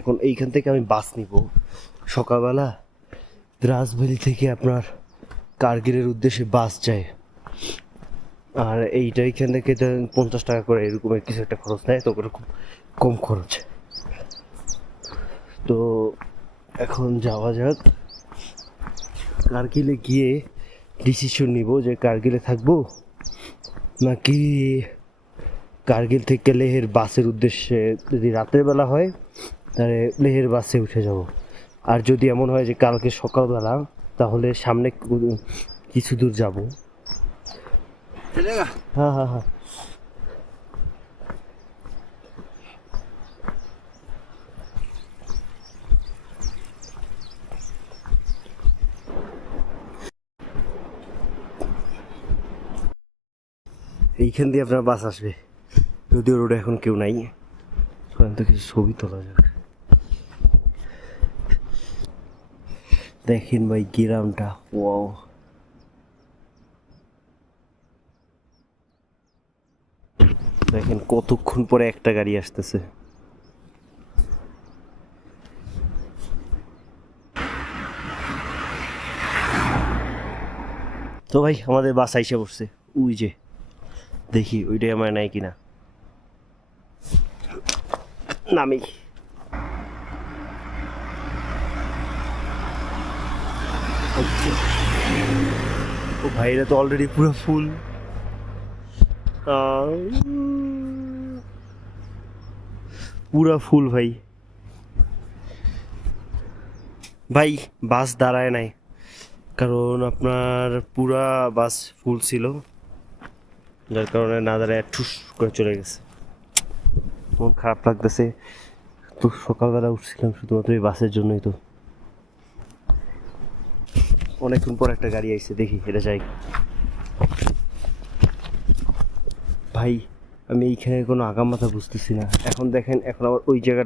এখন এইখান থেকে আমি বাস নিব সকালবেলা। রাজবাড়ি থেকে আপনার কার্গিলের উদ্দেশ্যে বাস যায়, আর এইটা এইখান থেকে 50 টাকা করে এরকমের কিছু একটা খরচ নেয়, তো ওটা খুব কম খরচ। তো এখন যাওয়া যাক, কার্গিলে গিয়ে ডিসিশন নিব যে কার্গিলে থাকবো নাকি কার্গিল থেকে লেহের বাসের উদ্দেশ্যে, যদি রাতের বেলা হয় তাহলে লেহের বাসে উঠে যাব। আর যদি এমন হয় যে কালকে সকালবেলা, তাহলে সামনে কিছু দূর যাব। হ্যাঁ হ্যাঁ হ্যাঁ, এইখান দিয়ে আপনার বাস আসবে, যদিও রোডে এখন কেউ নাই। ওখান থেকে কিছু ছবি তোলা যাক। দেখেন ভাই গ্রামটা, ওয়াও। দেখেন কতক্ষণ পরে একটা গাড়ি আসতেছে। তো ভাই আমাদের বাস আইসে পড়ছে, ওই যে দেখি ওইটাই আমার নাই কিনা। নামি। ও ভাই এটা তো অলরেডি পুরো ফুল। পুরা ফুল ভাই। ভাই বাস দাঁড়ায় নাই, কারণ আপনার পুরা বাস ফুল ছিল, যার কারণে না দাঁড়ায় ঠুস করে চলে গেছে। মন খারাপ লাগতেছে। তো সকালবেলা উঠছিলাম শুধুমাত্র এই বাসের জন্যই। তো অনেকক্ষণ পর একটা গাড়ি আইছে, দেখি এটা যাই। ভাই আমি এইখানে কোনো আগাম মাথা বুঝতেছি না। এখন দেখেন, এখন আবার ওই জায়গাটা